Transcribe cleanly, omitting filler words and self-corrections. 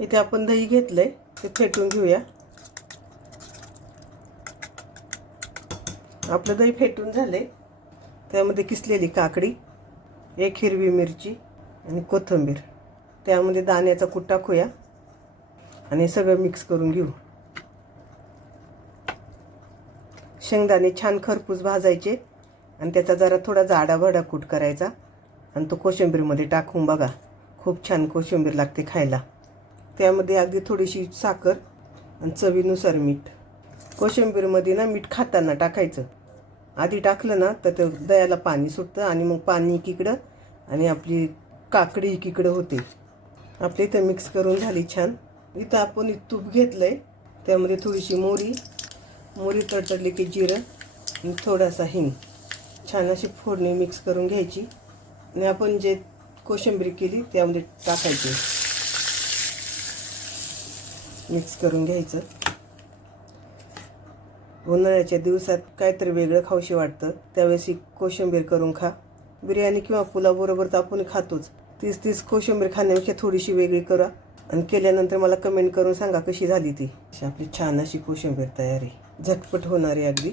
इथे आपण दही घेतलंय, ते फेटून घेऊया. आपलं दही फेटून झालंय. त्यामध्ये किसलेली काकडी, एक हिरवी मिरची आणि कोथिंबीर, त्यामध्ये दाण्याचा कूट टाकूया आणि सगळं मिक्स करून घेऊ. शेंगदाणे छान खरपूस भाजायचे आणि त्याचा जरा थोडा जाडाभडा कूट करायचा आणि तो कोशिंबीरमध्ये टाकून बघा. खूप छान कोशिंबीर लागते खायला. त्यामध्ये अगदी थोडीशी साखर आणि चवीनुसार मीठ. कोशिंबीरमध्ये ना मीठ खाताना टाकायचं. आधी टाकलं ना तर ते दह्याला पाणी सुटतं आणि मग पाणी एकीकडं आणि आपली काकडी एकीकडं होते. आपली इथं मिक्स करून झाली छान. इथं आपण तूप घेतलं आहे, त्यामध्ये थोडीशी मोहरी तडतडली की जिरं आणि थोडासा हिंग, छान अशी फोडणी मिक्स करून घ्यायची आणि आपण जे कोशिंबीर केली त्यामध्ये टाकायची, मिक्स करून घ्यायचं. उन्हाळ्याच्या दिवसात काहीतरी वेगळं खाऊशी वाटतं, त्यावेळेस ही कोशिंबीर करून खा. बिर्याणी किंवा पुलावबरोबर तर आपण खातोच. तीच कोशिंबीर खाण्यापेक्षा थोडीशी वेगळी करा आणि केल्यानंतर मला कमेंट करून सांगा कशी झाली ती. आपली छान अशी कोशिंबीर तयार आहे. झटपट होणारी अगदी.